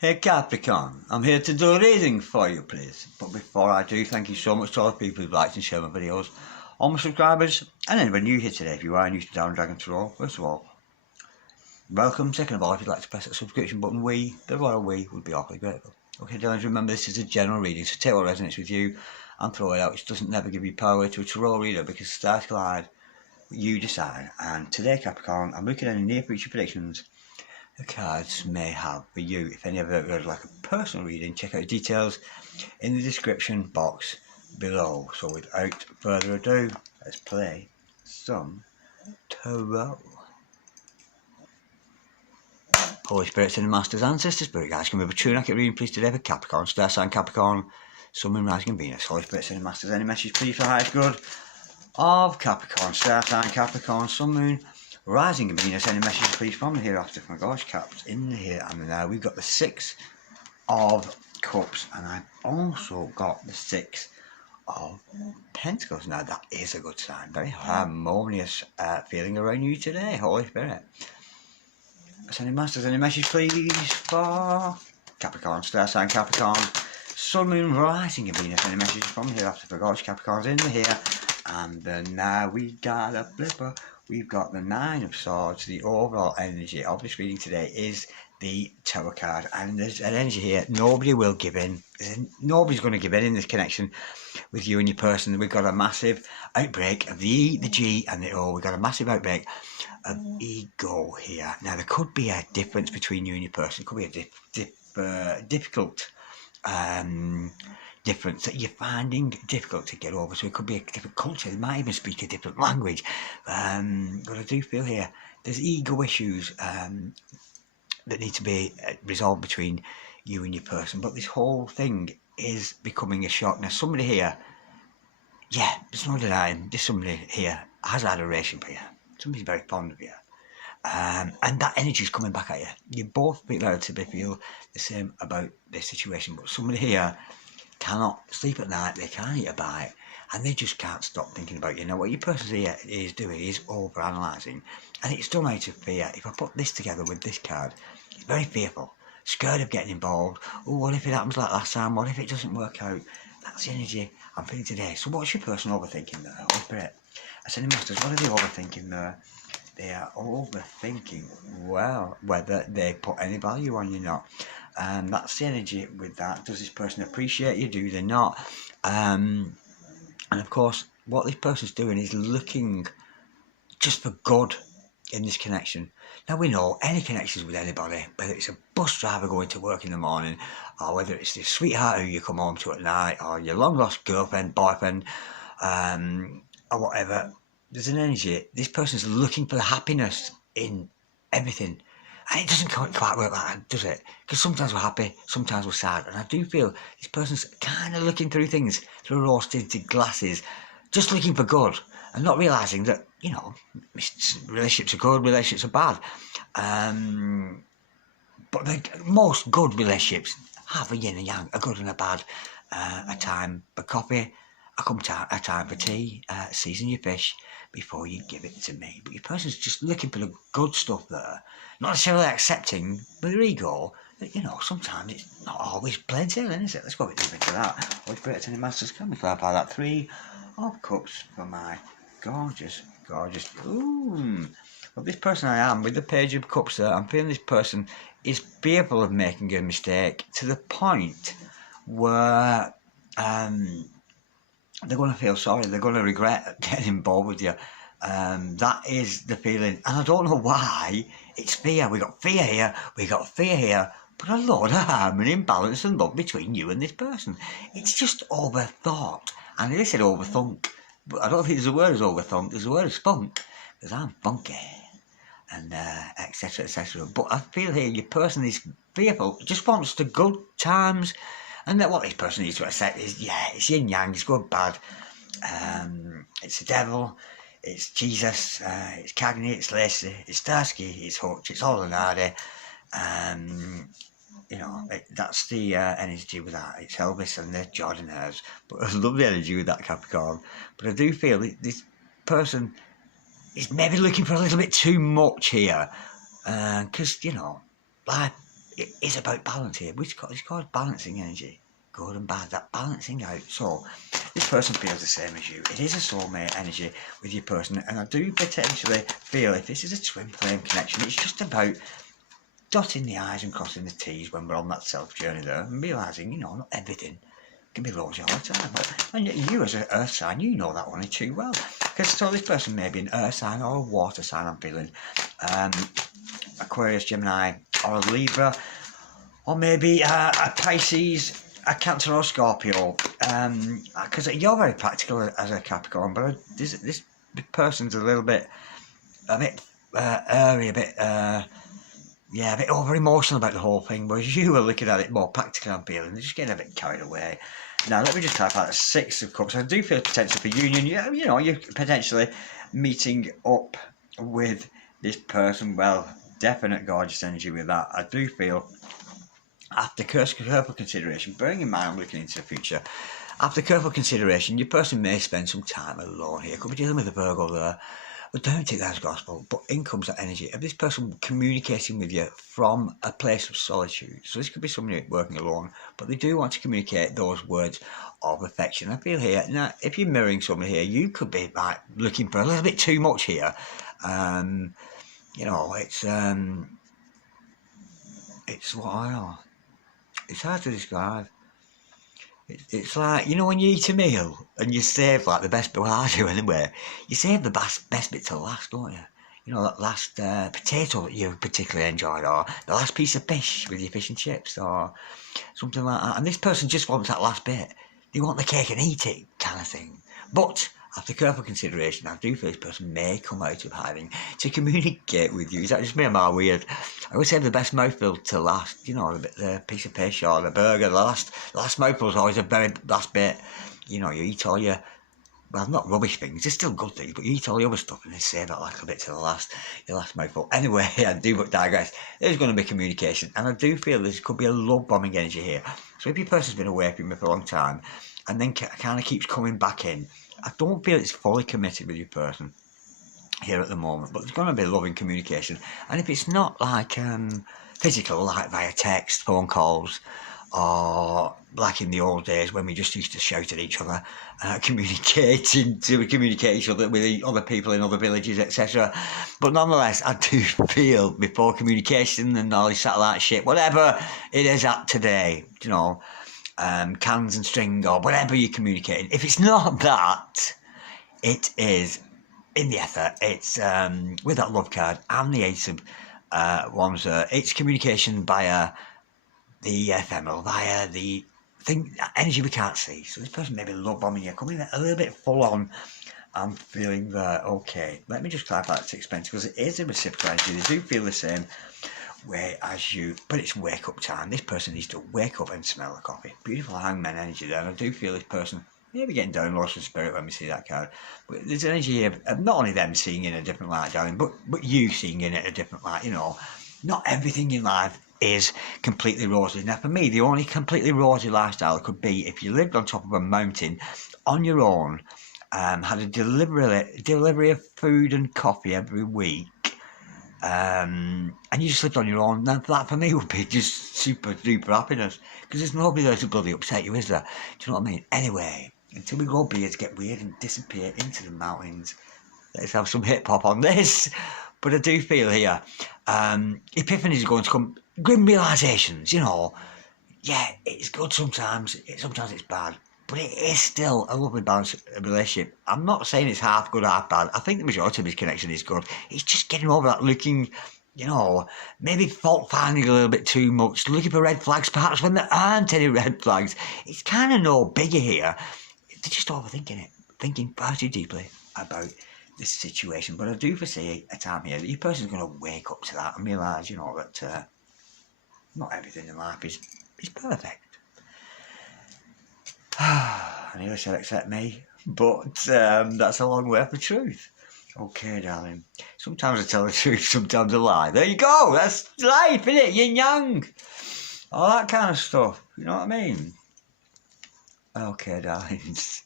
Hey Capricorn, I'm here to do a reading for you please. But before I do, thank you so much to all the people who've liked and shared my videos, all my subscribers, and anyone new here today. If you are new to Down Dragon Tarot, first of all, welcome. Second of all, if you'd like to press that subscription button, the royal we, would be awfully grateful. Okay darlings, remember this is a general reading, so take what resonates with you and throw it out, which doesn't never give you power to a tarot reader because stars collide, you decide. And today Capricorn, I'm looking at any near future predictions the cards may have for you. If any of it would like a personal reading, check out the details in the description box below. So without further ado, let's play some tarot. Holy Spirits and Masters, Ancestors, Spirit Guides, can we have a true and accurate reading please today for Capricorn, Star Sign Capricorn, Sun, Moon, Rising and Venus. Holy Spirits and Masters, any message please for the highest good of Capricorn, Star Sign Capricorn, Sun, Moon, Rising and Venus, any messages please from the hereafter. For my gosh, Caps, in the here and the now. We've got the Six of Cups, and I've also got the Six of Pentacles. Now that is a good sign. Very harmonious feeling around you today, Holy Spirit. Any Masters, any message please for Capricorn, Star Sign Capricorn, Sun, Moon, Rising and Venus, any messages from the hereafter. For gosh, Capricorn's in the here and the now. We got a flipper. We've got the Nine of Swords. The overall energy of this reading today is the Tower card. And there's an energy here. Nobody will give in. Nobody's going to give in this connection with you and your person. We've got a massive outbreak of the E, the G and the O. We've got a massive outbreak of ego here. Now, there could be a difference between you and your person. It could be a difficult difference that you're finding difficult to get over. So it could be a different culture. They might even speak a different language. But I do feel here there's ego issues that need to be resolved between you and your person. But this whole thing is becoming a shock. Now somebody here, yeah, there's no denying, this somebody here has adoration for you. Somebody's very fond of you. And that energy is coming back at you. You both relatively feel the same about this situation. But somebody here cannot sleep at night, they can't eat a bite, and they just can't stop thinking about you. Now what your person here is doing is over-analysing, and it's done out of fear. If I put this together with this card, it's very fearful, scared of getting involved. Oh, what if it happens like last time? What if it doesn't work out? That's the energy I'm feeling today. So what's your person overthinking there? Holy Spirit, I said, Masters, what are they overthinking there? They are overthinking, well, whether they put any value on you or not. And that's the energy with that. Does this person appreciate you? Do they not? And of course, what this person's doing is looking just for good in this connection. Now we know any connections with anybody, whether it's a bus driver going to work in the morning, or whether it's the sweetheart who you come home to at night, or your long lost girlfriend, boyfriend, or whatever. There's an energy. This person's looking for the happiness in everything. And it doesn't quite work like that, does it? Because sometimes we're happy, sometimes we're sad. And I do feel this person's kind of looking through things through rose-tinted glasses, just looking for good, and not realising that, you know, relationships are good, relationships are bad. But most good relationships have a yin and yang, a good and a bad, a time for coffee, a time for tea, season your fish before you give it to me. But your person's just looking for the good stuff there, not necessarily accepting with their ego that, you know, sometimes it's not always plain sailing, is it? Let's go a bit deep into that. Holy Spirit, any Masters, can we clarify that? Three of Cups for my gorgeous, gorgeous. Ooh. Well, this person I am with the Page of Cups there, I'm feeling this person is fearful of making a mistake to the point where they're going to feel sorry, they're going to regret getting involved with you. That is the feeling, and I don't know why. It's fear. We got fear here, we got fear here, but a lot of harmony and balance and love between you and this person. It's just overthought, and they said overthunk, but I don't think there's a word as overthunk. There's a word as spunk, because I'm funky, and etc, etc. But I feel here your person is fearful, just wants the good times. And that what this person needs to accept is, yeah, it's yin yang, it's good, bad. It's the devil, it's Jesus, it's Cagney, it's Lacey, it's Starsky, it's Hutch, it's all Hardy. You know, that's the energy with that. It's Elvis and the Jordanaires. But I love the energy with that Capricorn. But I do feel this person is maybe looking for a little bit too much here. Because, you know, life it is about balance here. It's called balancing energy. Good and bad, that balancing out. So this person feels the same as you. It is a soulmate energy with your person, and I do potentially feel if this is a twin flame connection, it's just about dotting the I's and crossing the T's when we're on that self journey there, and realising, you know, not everything can be rosy all the time. And you as an earth sign, you know that only too well. Because so this person may be an earth sign or a water sign, I'm feeling. Aquarius, Gemini, or a Libra, or maybe a Pisces, a Cancer or Scorpio, because you're very practical as a Capricorn, but this person's a bit airy, a bit over emotional about the whole thing, whereas you were looking at it more practically. I'm feeling they're just getting a bit carried away. Now let me just type out a Six of Cups. I do feel potential for union. You know, you're potentially meeting up with this person. Well, definite gorgeous energy with that. I do feel, after careful consideration, bearing in mind I'm looking into the future, after careful consideration, your person may spend some time alone here. Could be dealing with a Virgo there, but don't take that as gospel. But in comes that energy of this person communicating with you from a place of solitude. So this could be somebody working alone, but they do want to communicate those words of affection. I feel here, now, if you're mirroring somebody here, you could be like looking for a little bit too much here. You know, it's what I know. It's hard to describe. It's like, you know, when you eat a meal and you save like the best bit, well I do anyway, you save the best bit till last, don't you? You know, that last potato that you particularly enjoyed, or the last piece of fish with your fish and chips, or something like that. And this person just wants that last bit. They want the cake and eat it kind of thing. But after careful consideration, I do feel this person may come out of hiding to communicate with you. Is that just me? Am I weird? I always save the best mouthful to last. You know, the piece of fish or the burger. The last mouthful is always the very last bit. You know, you eat all your, well, not rubbish things. It's still good things, but you eat all the other stuff and then save that like a bit to your last mouthful. Anyway, I do but digress. There's going to be communication, and I do feel there could be a love bombing energy here. So if your person's been away from you for a long time, and then kind of keeps coming back in, I don't feel it's fully committed with your person here at the moment, but there's going to be loving communication. And if it's not like physical, like via text, phone calls, or like in the old days when we just used to shout at each other, communicate each other with other people in other villages, etc. But nonetheless, I do feel before communication and all this satellite shit, whatever it is at today, you know, cans and string or whatever you're communicating, if it's not that, it is in the ether. It's with that love card and the Ace of Wands, it's communication via the ephemeral, via the thing, energy we can't see. So this person may be love bombing you, coming a little bit full on. I'm feeling that. Okay, let me just clarify that expense, because it is a reciprocal energy. They do feel the same way as you, but it's wake up time. This person needs to wake up and smell the coffee. Beautiful hangman energy there, and I do feel this person maybe getting down lost in spirit when we see that card. But there's energy here of not only them seeing in a different light, darling, but you seeing in it a different light. You know, not everything in life is completely rosy. Now for me, the only completely rosy lifestyle could be if you lived on top of a mountain on your own, had a delivery of food and coffee every week, and you just lived on your own. Now that for me would be just super duper happiness, because there's nobody there to bloody upset you, is there? Do you know what I mean? Anyway, until we grow beards, get weird and disappear into the mountains, let's have some hip hop on this. But I do feel here, epiphanies are going to come, grim realisations, you know. Yeah, it's good sometimes it's bad, but it is still a lovely balanced relationship. I'm not saying it's half good, half bad. I think the majority of his connection is good. It's just getting over that looking, you know, maybe fault finding a little bit too much, looking for red flags perhaps when there aren't any red flags. It's kind of no bigger here. They're just overthinking it, thinking far too deeply about this situation. But I do foresee a time here that your person's going to wake up to that and realise, you know, that not everything in life is perfect. I nearly said except me, but that's a long way from the truth. Okay, darling. Sometimes I tell the truth, sometimes I lie. There you go. That's life, isn't it? Yin yang. All that kind of stuff. You know what I mean? Okay, darlings.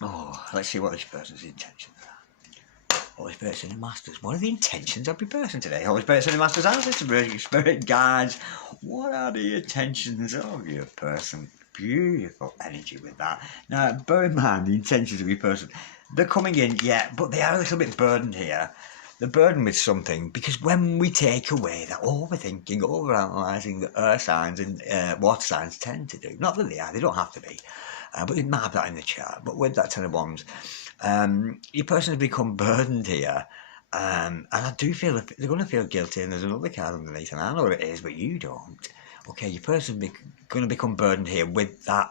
Oh, let's see what this person's intentions are. Holy Spirit, Sending Masters, what are the intentions of your person today? Holy Spirit, Sending Masters, Ancestors, Spirit Guides, what are the intentions of your person? Beautiful energy with that. Now, bear in mind the intentions of your person. They're coming in, yeah, but they are a little bit burdened here. They're burdened with something, because when we take away that overthinking, overanalyzing that earth signs and water signs tend to do, not that they don't have to be, but it might have that in the chart. But with that Ten of Wands, your person has become burdened here, and I do feel they're going to feel guilty, and there's another card underneath, and I know what it is, but you don't. Okay, your person going to become burdened here with that,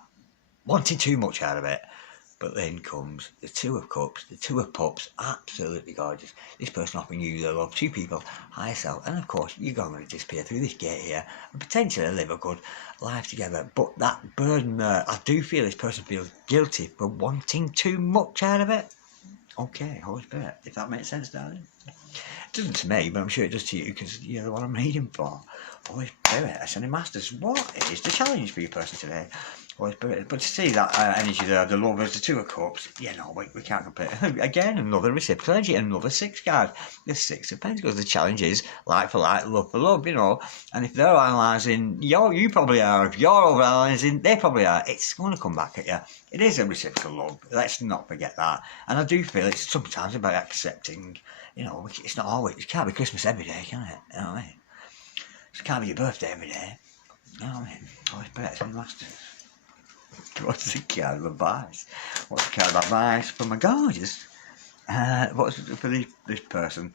wanting too much out of it. But then comes the Two of Cups, the Two of Cups, absolutely gorgeous. This person offering you their love, two people, higher self, and of course you're going to disappear through this gate here and potentially live a good life together. But that burden there, I do feel this person feels guilty for wanting too much out of it. Okay, Holy Spirit, if that makes sense, darling. It doesn't to me, but I'm sure it does to you, because you're the one I'm reading for. Holy Spirit, Ascending Masters, what is the challenge for your person today? Holy Spirit, but to see that energy there, the lovers, the Two of Cups, we can't compare. Again, another reciprocal energy, another 6 card. The 6 of Pentacles. The challenge is like for like, love for love, And if they're analysing, you probably are. If you're over analysing, they probably are. It's going to come back at you. It is a reciprocal love. Let's not forget that. And I do feel it's sometimes about accepting, it's not always, it can't be Christmas every day, can it? You know what I mean? It can't be your birthday every day. You know what I mean? Holy Spirit, Ascending Masters. What's the card of advice? What's the card of advice for my gorgeous? What's for this person?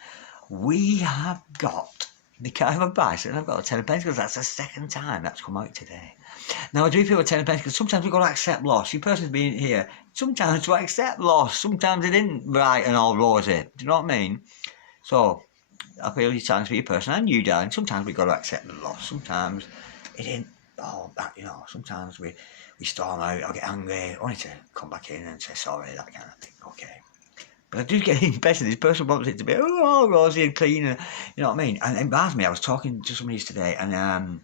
We have got the card of advice, and I've got a Ten of Pentacles. That's the second time that's come out today. Now, I do feel with Ten of Pentacles, sometimes we've got to accept loss. Your person's being here sometimes to accept loss. Sometimes it isn't bright and all rosy. Do you know what I mean? So, I feel your challenge for your person and you, darling. Sometimes we've got to accept the loss. Sometimes it ain't all that, Sometimes we storm out, I get angry, only to come back in and say sorry, that kind of thing. Okay. But I do get the impression this person wants it to be all rosy and clean, and you know what I mean? And it reminds me, I was talking to somebody today, and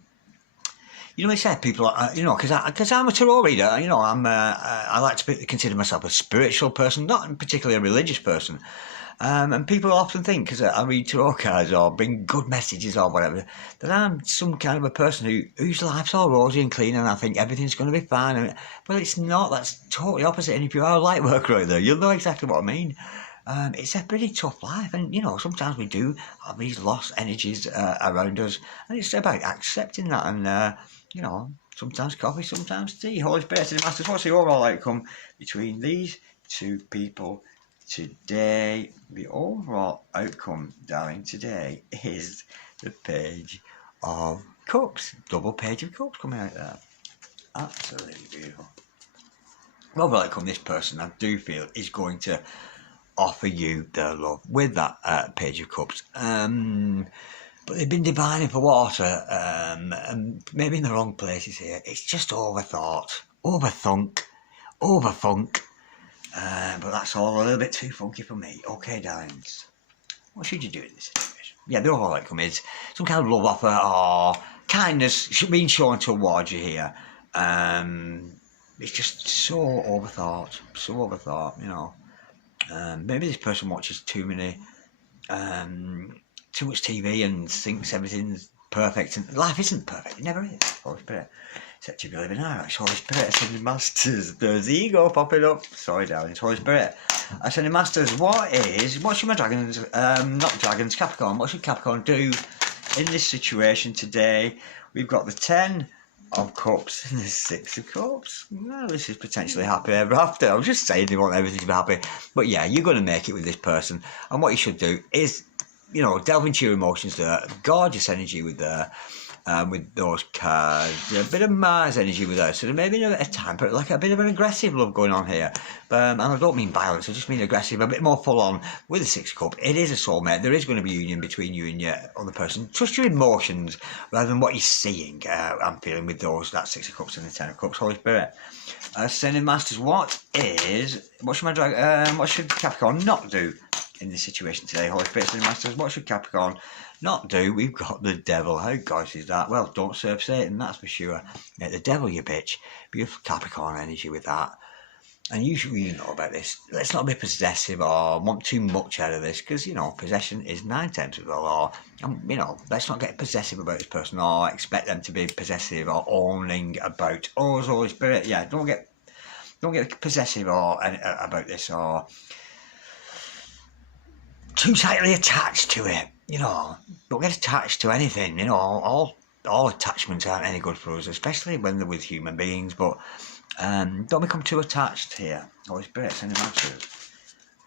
they say people, because I'm a tarot reader, I like to consider myself a spiritual person, not particularly a religious person. And people often think, because I read tarot cards or bring good messages or whatever, that I'm some kind of a person whose life's all rosy and clean, and I think everything's going to be fine. But it's not. That's totally opposite. And if you are a light worker out there, you'll know exactly what I mean. It's a pretty tough life, and sometimes we do have these lost energies around us, and it's about accepting that. And sometimes coffee, sometimes tea. Holy Spirit and the Masters, what's the overall outcome between these two people today? The overall outcome, darling, today is the Page of Cups. Double Page of Cups coming out there. Absolutely beautiful. The overall outcome, this person, I do feel, is going to offer you their love with that Page of Cups. But they've been divining for water, and maybe in the wrong places here. It's just overthought, overthunk. But that's all a little bit too funky for me. Okay, darlings, what should you do in this situation? Yeah, the overall outcome is some kind of love offer or kindness being shown towards you here. It's just so overthought. Maybe this person watches too much TV and thinks everything's perfect, and life isn't perfect. It never is. Holy Spirit. Except you believe in Irish. Holy Spirit, Ascending Masters. There's the ego popping up. Sorry, darlings. Holy Spirit. Ascending Masters, what should my dragons, not dragons, Capricorn, what should Capricorn do in this situation today? We've got the 10 of Cups and the 6 of Cups. No, this is potentially happy ever after. I was just saying they want everything to be happy. But yeah, you're going to make it with this person. And what you should do is, delve into your emotions there. Gorgeous energy with those cards. A bit of Mars energy with those. So there may be a time, but like a bit of an aggressive love going on here. And I don't mean violence, I just mean aggressive, a bit more full on with the 6 of Cups. It is a soulmate. There is going to be union between you and your other person. Trust your emotions rather than what you're seeing. I'm feeling with that 6 of Cups and the 10 of Cups. Holy Spirit. Ascending Masters, what should Capricorn not do in this situation today? Holy Spirit, Ascending Masters, what should Capricorn not do? We've got the devil. How gorgeous is that? Well, don't serve Satan, that's for sure. Yeah, the devil, you bitch. Beautiful Capricorn energy with that. And usually you know about this. Let's not be possessive or want too much out of this, because, possession is 9 times of the law. Let's not get possessive about this person or expect them to be possessive or owning about, oh, Holy Spirit. Yeah, don't get possessive or about this, or too tightly attached to it. Don't get attached to anything. All attachments aren't any good for us, especially when they're with human beings. But don't become too attached here. Holy Spirit, sending masters.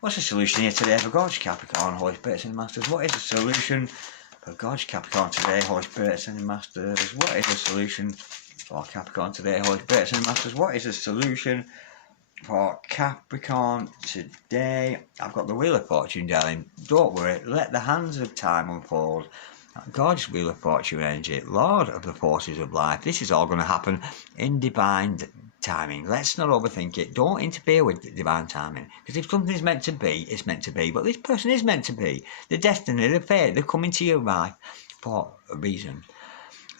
What's the solution here today for Gorge Capricorn? Holy Spirit, sending masters. What is the solution for Gorge Capricorn today? Holy Spirit, sending masters. What is the solution for Capricorn today? Holy Spirit, sending masters. What is the solution for Capricorn today? I've got the Wheel of Fortune, darling. Don't worry. Let the hands of time unfold. Gorgeous Wheel of Fortune energy, Lord of the forces of life. This is all going to happen in divine timing. Let's not overthink it. Don't interfere with divine timing, because if something's meant to be, it's meant to be. But this person is meant to be. The destiny, the fate, they're coming to your life for a reason.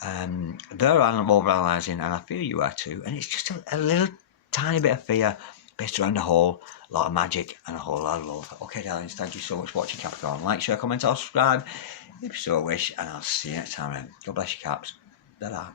They're overanalyzing, and I feel you are too. And it's just a little tiny bit of fear based around a whole lot of magic and a whole lot of love. Okay, darlings, thank you so much for watching Capricorn. Like, share, comment, or subscribe if you so wish, and I'll see you next time. God bless you, Caps. Ta-da.